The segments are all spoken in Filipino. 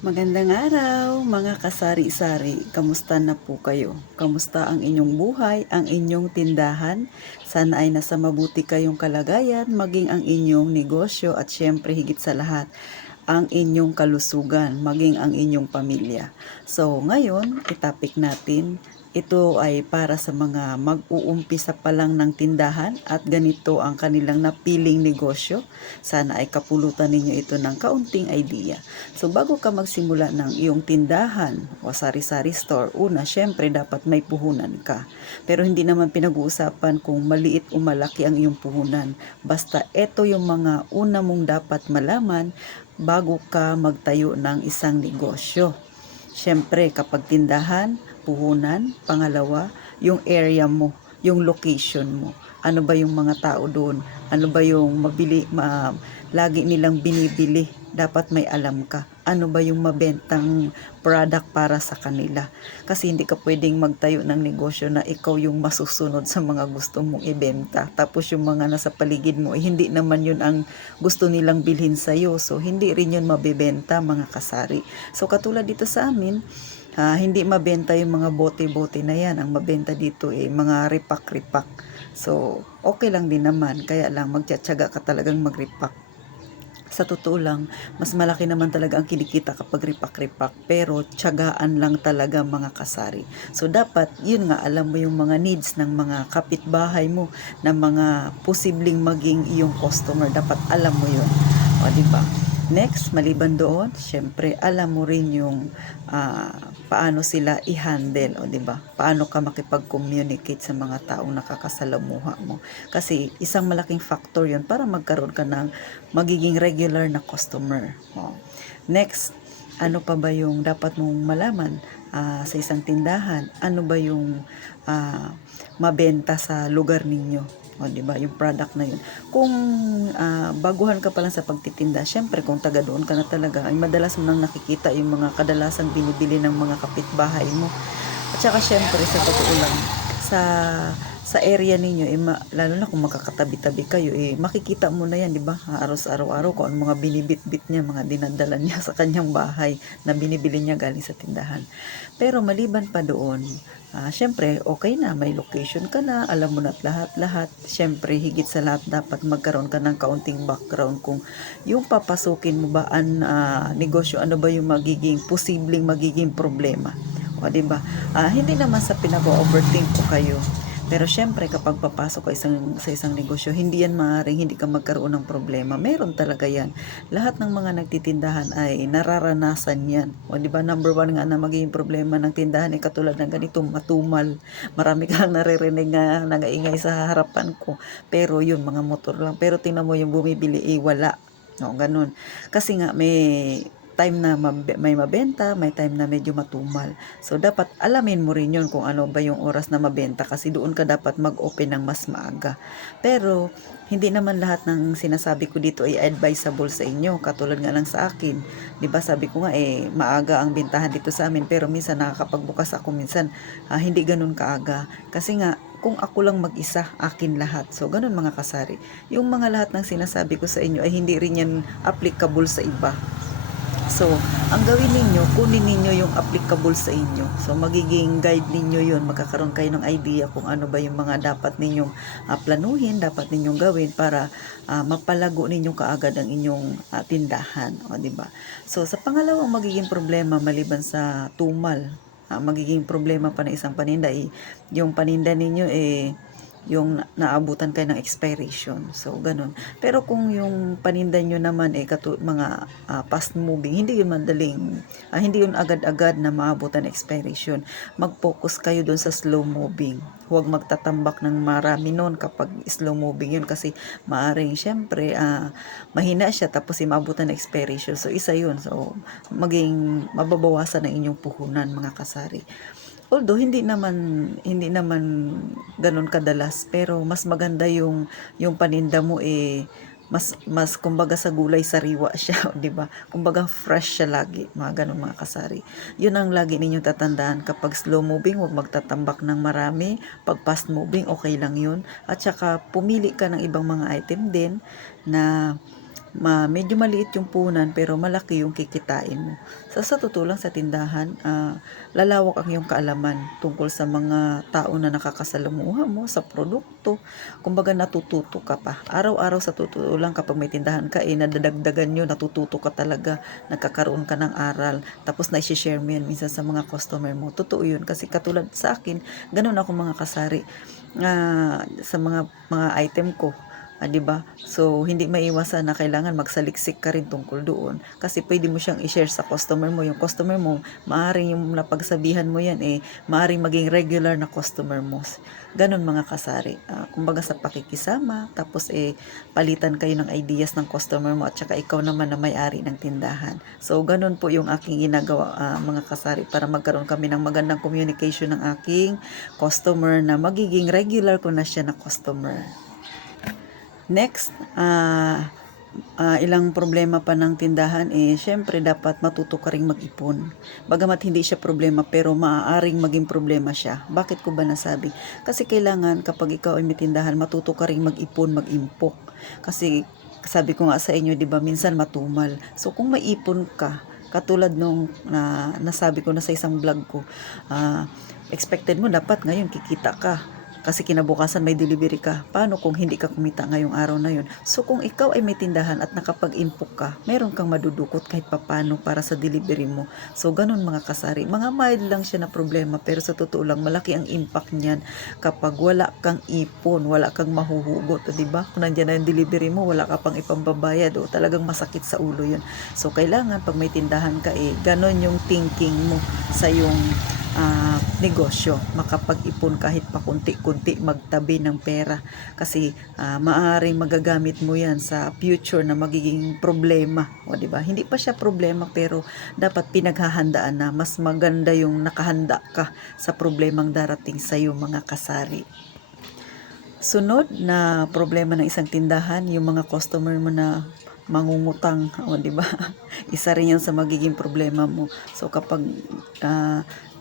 Magandang araw, mga kasari-sari. Kamusta na po kayo? Kamusta ang inyong buhay, ang inyong tindahan? Sana ay nasa mabuti kayong kalagayan, maging ang inyong negosyo at syempre higit sa lahat, ang inyong kalusugan, maging ang inyong pamilya. So, ngayon, itapik natin, ito ay para sa mga mag-uumpisa pa lang ng tindahan at ganito ang kanilang napiling negosyo. Sana ay kapulutan ninyo ito ng kaunting idea. So, bago ka magsimula ng iyong tindahan o sari-sari store, una, syempre dapat may puhunan ka. Pero hindi naman pinag-uusapan kung maliit o malaki ang iyong puhunan. Basta ito yung mga una mong dapat malaman bago ka magtayo ng isang negosyo. Siyempre, kapag tindahan, puhunan, pangalawa, yung area mo, yung location mo. Ano ba yung mga tao doon? Ano ba yung lagi nilang binibili? Dapat may alam ka. Ano ba yung mabentang product para sa kanila? Kasi hindi ka pwedeng magtayo ng negosyo na ikaw yung masusunod sa mga gusto mong ibenta. Tapos yung mga nasa paligid mo, hindi naman yun ang gusto nilang bilhin sa'yo. So, hindi rin yun mabebenta, mga kasari. So, katulad dito sa amin, hindi mabenta yung mga bote-bote na yan. Ang mabenta dito mga ripak-ripak. So, okay lang din naman. Kaya lang, magtsatsaga ka talagang mag-ripak. Sa totoo lang, mas malaki naman talaga ang kinikita kapag ripak-ripak, pero tiyagaan lang talaga, mga kasari. So dapat, yun nga, alam mo yung mga needs ng mga kapitbahay mo, ng mga posibleng maging iyong customer, dapat alam mo yun. O, di ba? Next, maliban doon, syempre, alam mo rin yung paano sila i-handle, o di ba? Paano ka makipag-communicate sa mga taong nakakasalamuha mo. Kasi isang malaking factor 'yon para magkaroon ka ng magiging regular na customer. O. Next, ano pa ba yung dapat mong malaman sa isang tindahan? Ano ba yung mabenta sa lugar ninyo? O, di ba? Yung product na yun. Kung baguhan ka pa lang sa pagtitinda, syempre kung taga doon ka na talaga, ay madalas mo nang nakikita yung mga kadalasang binibili ng mga kapitbahay mo. At saka syempre, sa totoo lang, sa sa area ninyo, lalo na kung magkakatabi-tabi kayo, makikita mo na yan, di ba? Aros araw-araw kung ano mga binibit-bit niya, mga dinadala niya sa kanyang bahay na binibili niya galing sa tindahan. Pero maliban pa doon, syempre, okay na, may location ka na, alam mo na lahat-lahat. Syempre, higit sa lahat, dapat magkaroon ka ng kaunting background kung yung papasukin mo ba ang negosyo, ano ba yung posibleng magiging problema. O, diba? Hindi naman sa pinag-overthink ko kayo. Pero syempre, kapag papasok ka sa isang negosyo, hindi yan maaaring hindi ka magkaroon ng problema. Meron talaga yan. Lahat ng mga nagtitindahan ay nararanasan yan. O, di ba, number one nga na magiging problema ng tindahan ay katulad ng ganito, matumal. Marami kang naririnig nga nangaingay sa harapan ko. Pero yun, mga motor lang. Pero tingnan mo yung bumibili, wala. No, ganun. Kasi nga may time na may mabenta, may time na medyo matumal. So, dapat alamin mo rin yun kung ano ba yung oras na mabenta kasi doon ka dapat mag-open ng mas maaga. Pero, hindi naman lahat ng sinasabi ko dito ay advisable sa inyo. Katulad nga lang sa akin. 'Di ba sabi ko nga maaga ang bintahan dito sa amin pero minsan nakakapagbukas ako minsan hindi ganun kaaga. Kasi nga kung ako lang mag-isa, akin lahat. So, ganun, mga kasari. Yung mga lahat ng sinasabi ko sa inyo ay hindi rin yan applicable sa iba. So, ang gawin ninyo, kunin ninyo yung applicable sa inyo. So, magiging guide ninyo yun. Magkakaroon kayo ng idea kung ano ba yung mga dapat ninyong planuhin, dapat ninyong gawin para mapalago ninyo kaagad ang inyong tindahan. O, diba? So, sa pangalawang magiging problema, maliban sa tumal, magiging problema pa ng isang paninda, yung paninda ninyo yung naabutan kayo ng expiration. So, ganun. Pero kung yung paninda nyo naman mga fast moving, hindi yun madaling, hindi yun agad-agad na maabutan expiration. Mag-focus kayo dun sa slow moving. Huwag magtatambak ng marami nun kapag slow moving yun kasi maaring syempre mahina siya tapos maabutan ng expiration. So, isa yun. So, mababawasan ang inyong puhunan, mga kasari. Although hindi naman ganoon kadalas, pero mas maganda yung paninda mo mas kumbaga sa gulay sariwa siya, 'di ba? Kumbaga fresh siya lagi, mga ganun, mga kasari. 'Yun ang lagi ninyong tatandaan kapag slow moving, huwag magtatambak ng marami. Pag fast moving, okay lang 'yun. At saka pumili ka ng ibang mga item din na medyo maliit yung punan pero malaki yung kikitain mo. Sa totoo lang sa tindahan, lalawak ang iyong kaalaman tungkol sa mga tao na nakakasalamuha mo, sa produkto. Kumbaga natututo ka pa. Araw-araw sa totoo lang kapag may tindahan ka, nadadagdagan nyo, natututo ka talaga, nagkakaroon ka ng aral. Tapos na-share mo yan minsan sa mga customer mo. Totoo yun kasi katulad sa akin, ganun ako mga kasari. Sa mga item ko, 'di ba? So hindi maiwasan na kailangan magsaliksik ka rin tungkol doon kasi pwede mo siyang i-share sa customer mo. Yung customer mo, maaring yung napagsabihan mo yan maaring maging regular na customer mo. Ganon mga kasari. Kumbaga sa pakikisama, tapos palitan kayo ng ideas ng customer mo at saka ikaw naman na may-ari ng tindahan. So ganon po yung aking ginagawa mga kasari para magkaroon kami ng magandang communication ng aking customer na magiging regular ko na siya na customer. Next, ilang problema pa ng tindahan syempre dapat matuto ka ring mag-ipon. Bagamat hindi siya problema pero maaaring maging problema siya. Bakit ko ba nasabi? Kasi kailangan kapag ikaw ay may tindahan, matuto ka ring mag-ipon, mag-impok. Kasi sabi ko nga sa inyo, 'di ba, minsan matumal. So kung may ipon ka, katulad nung nasabi ko na sa isang vlog ko, expected mo dapat ngayon kikita ka. Kasi kinabukasan may delivery ka. Paano kung hindi ka kumita ngayong araw na yun? So kung ikaw ay may tindahan at nakapag-impok ka, meron kang madudukot kahit papano para sa delivery mo. So ganun mga kasari. Mga mild lang siya na problema pero sa totoo lang malaki ang impact niyan kapag wala kang ipon, wala kang mahuhugot. O diba? Kung nandiyan na yung delivery mo, wala ka pang ipambabayad o talagang masakit sa ulo yun. So kailangan pag may tindahan ka ganun yung thinking mo sa yung negosyo, makapag-ipon kahit pa kunti-kunti, magtabi ng pera kasi maaaring magagamit mo yan sa future na magiging problema, o di ba? Hindi pa siya problema pero dapat pinaghahandaan na mas maganda yung nakahanda ka sa problemang darating sa iyo mga kasari. Sunod na problema ng isang tindahan, yung mga customer mo na mangungutang, o di ba? Isa rin yan sa magiging problema mo. So kapag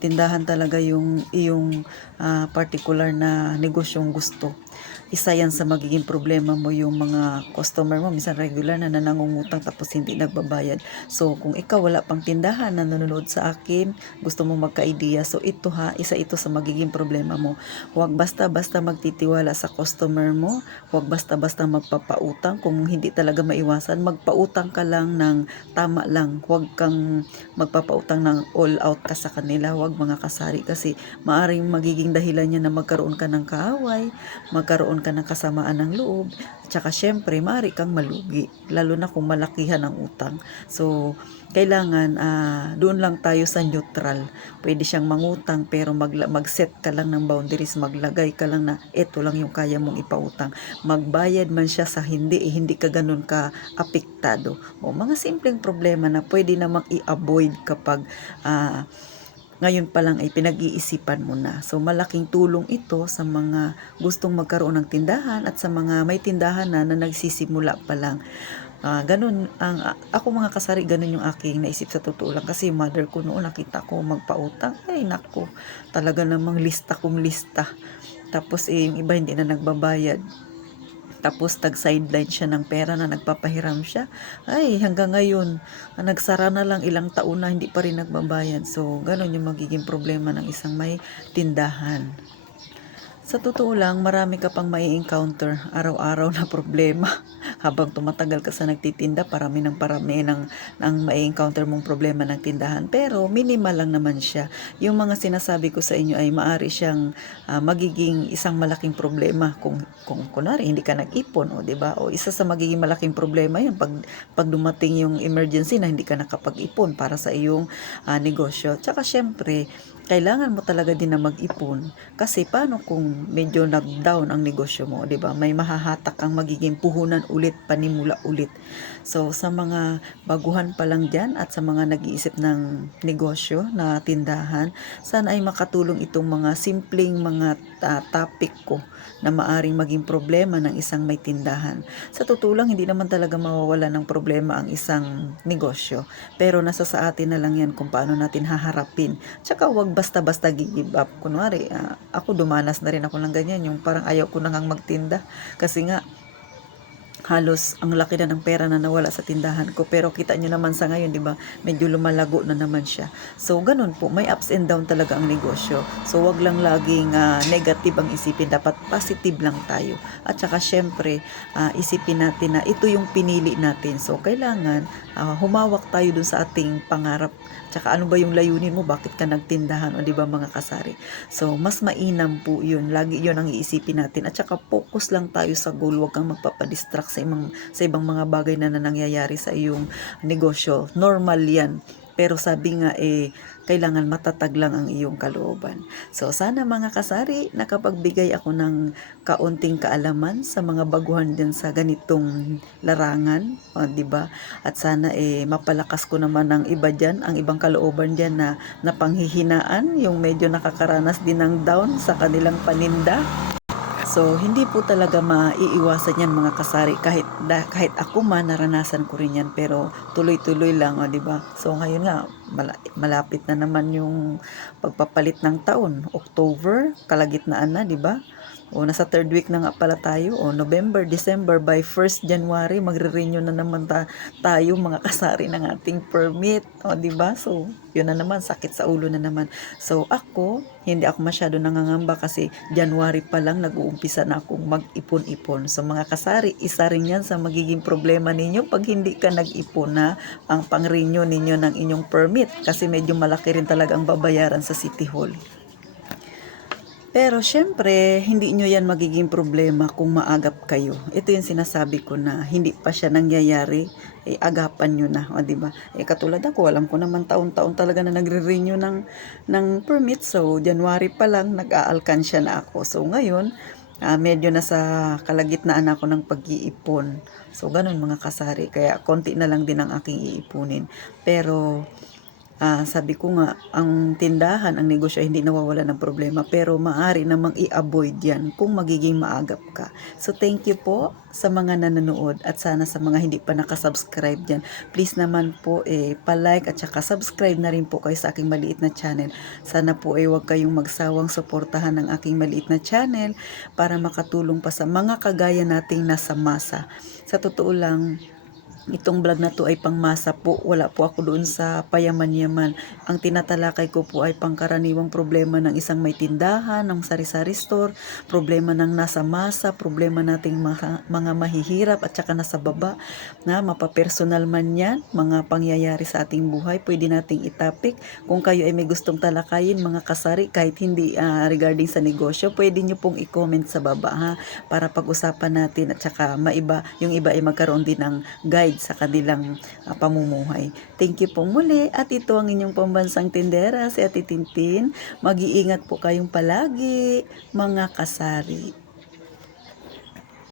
tindahan talaga yung iyong particular na negosyong gusto, isa yan sa magiging problema mo, yung mga customer mo minsan regular na nangungutang tapos hindi nagbabayad. So kung ikaw wala pang tindahan na nanonood sa akin, gusto mo magka-idea, so isa ito sa magiging problema mo. Huwag basta-basta magtitiwala sa customer mo, huwag basta-basta magpapautang. Kung hindi talaga maiwasan, magpautang ka lang ng tama lang, huwag kang magpapautang ng all out ka sa kanila. Huwag mga kasari kasi maaring magiging dahilan niya na magkaroon ka ng kaaway, magkaroon ka ng kasamaan ng loob, tsaka syempre maaari kang malugi lalo na kung malakihan ang utang. So kailangan doon lang tayo sa neutral. Pwede siyang mangutang pero mag-set ka lang ng boundaries, maglagay ka lang na ito lang yung kaya mong ipautang. Magbayad man siya sa hindi ka ganun ka apektado. O mga simpleng problema na pwede namang i-avoid kapag ngayon pa lang ay pinag-iisipan mo na. So malaking tulong ito sa mga gustong magkaroon ng tindahan at sa mga may tindahan na nagsisimula pa lang. Ganun ako mga kasari, ganun yung aking naisip sa totoo lang kasi mother ko noon nakita ko magpautang, ay nako, talaga namang lista kong lista. Tapos yung iba hindi na nagbabayad. Tapos tag-sideline siya ng pera na nagpapahiram siya. Ay, hanggang ngayon, nagsara na lang, ilang taon na hindi pa rin nagbabayad. So, ganun yung magiging problema ng isang may tindahan. Sa totoo lang, marami ka pang mai-encounter araw-araw na problema. Habang tumatagal ka sa nagtitinda, parami ng mai-encounter mong problema ng tindahan. Pero minimal lang naman siya. Yung mga sinasabi ko sa inyo ay maari siyang magiging isang malaking problema kung kunwari hindi ka nag-ipon, o 'di ba? O isa sa magiging malaking problema 'yun pag dumating yung emergency na hindi ka nakapag-ipon para sa iyong negosyo. Tsaka syempre, kailangan mo talaga din na mag-ipon kasi paano kung medyo nag-down ang negosyo mo, 'di ba? May mahahatak kang magiging puhunan ulit, panimula ulit. So sa mga baguhan pa lang diyan at sa mga nag-iisip ng negosyo na tindahan, sana ay makatulong itong mga simpleng mga topic ko na maaring maging problema ng isang may tindahan. Sa totoo lang, hindi naman talaga mawawala ng problema ang isang negosyo. Pero nasa sa atin na lang yan kung paano natin haharapin. Tsaka huwag basta-basta give up. Kunwari, ako dumanas na rin ako ng ganyan. Yung parang ayaw ko na ngang magtinda. Kasi nga, halos ang laki na ng pera na nawala sa tindahan ko. Pero kita nyo naman sa ngayon, di ba, medyo lumalago na naman siya. So, ganun po, may ups and down talaga ang negosyo. So, wag lang laging negative ang isipin, dapat positive lang tayo. At saka, syempre, isipin natin na ito yung pinili natin. So, kailangan humawak tayo dun sa ating pangarap. Tsaka ano ba yung layunin mo? Bakit ka nagtindahan? O di ba mga kasari? So, mas mainam po yun. Lagi yun ang iisipin natin. At saka focus lang tayo sa goal. Huwag kang magpapadistract sa ibang mga bagay na nangyayari sa iyong negosyo. Normal yan. Pero sabi nga kailangan matatag lang ang iyong kalooban. So sana mga kasari, nakapagbigay ako ng kaunting kaalaman sa mga baguhan din sa ganitong larangan, o di ba? At sana mapalakas ko naman ng iba diyan, ang ibang kalooban diyan na napanghihinaan, yung medyo nakakaranas din ng down sa kanilang paninda. So, hindi po talaga maiiwasan yan mga kasari. Kahit ako man, naranasan ko rin yan. Pero tuloy-tuloy lang, o, di ba? So, ngayon nga, malapit na naman yung pagpapalit ng taon. October, kalagitnaan na, di ba? O, nasa third week na nga pala tayo. O, November, December, by 1st January, magre-renew na naman tayo mga kasari ng ating permit. O, di ba? So, yun na naman, sakit sa ulo na naman. So, hindi ako masyado nangangamba kasi January pa lang nag-uumpisa na akong mag-ipon-ipon. So, mga kasari, isa rin yan sa magiging problema ninyo pag hindi ka nag-ipon na ang pang-renew ninyo ng inyong permit kasi medyo malaki rin talaga ang babayaran sa City Hall. Pero syempre, hindi nyo yan magiging problema kung maagap kayo. Ito yung sinasabi ko na hindi pa siya nangyayari, agapan nyo na, o diba? Katulad ako, alam ko naman taon-taon talaga na nagre-renew ng permit. So, January pa lang, nag-aalkansya na ako. So, ngayon, medyo nasa kalagitnaan ako ng pag-iipon. So, ganun mga kasari. Kaya, konti na lang din ang aking iipunin. Pero, sabi ko nga, ang tindahan, ang negosyo hindi nawawala ng problema pero maaari namang i-avoid yan kung magiging maagap ka. So thank you po sa mga nanonood at sana sa mga hindi pa nakasubscribe dyan. Please naman po palike at saka subscribe na rin po kayo sa aking maliit na channel. Sana po huwag kayong magsawang suportahan ng aking maliit na channel para makatulong pa sa mga kagaya nating nasa masa. Sa totoo lang, itong vlog na to ay pangmasa po. Wala po ako doon sa payaman-yaman. Ang tinatalakay ko po ay pangkaraniwang problema ng isang may tindahan, ng sari-sari store, problema ng nasa masa, problema nating mga mahihirap at saka nasa baba na mapapersonal man yan, mga pangyayari sa ating buhay, pwede nating itapik. Kung kayo ay may gustong talakayin mga kasari, kahit hindi regarding sa negosyo, pwede nyo pong i-comment sa baba ha, para pag-usapan natin at saka yung iba ay magkaroon din ng guide sa kanilang pamumuhay. Thank you po muli at ito ang inyong pambansang tindera, si Ate Tintin. Mag-iingat po kayong palagi, mga kasari.